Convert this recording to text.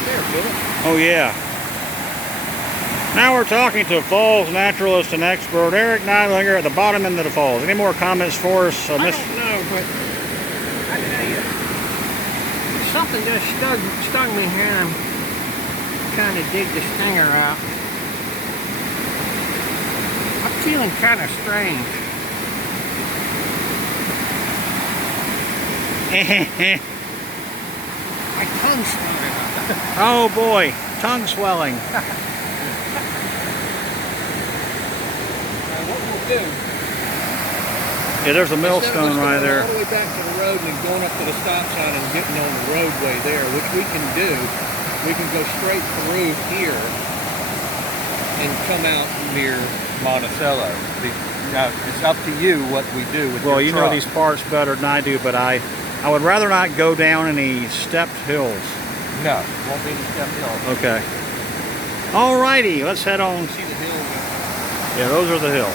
right there, Philip. Oh yeah. Now we're talking to falls naturalist and expert Eric Neidlinger at the bottom end of the falls. Any more comments for us? I don't know, but I tell you, something just stung me here. I'm trying to dig the stinger out. I'm feeling kind of strange. My tongue's swelling. Oh boy, tongue swelling. What we'll do, Yeah, there's a millstone right there. all the way back to the road and going up to the stop sign and getting on the roadway there, which we can do. We can go straight through here and come out near Monticello. Now, it's up to you what we do with Well, your you truck. know these parts better than I do, but I would rather not go down any stepped hills. No, won't be any step hills. Okay. Alrighty, let's head on. See the hills? Yeah, those are the hills.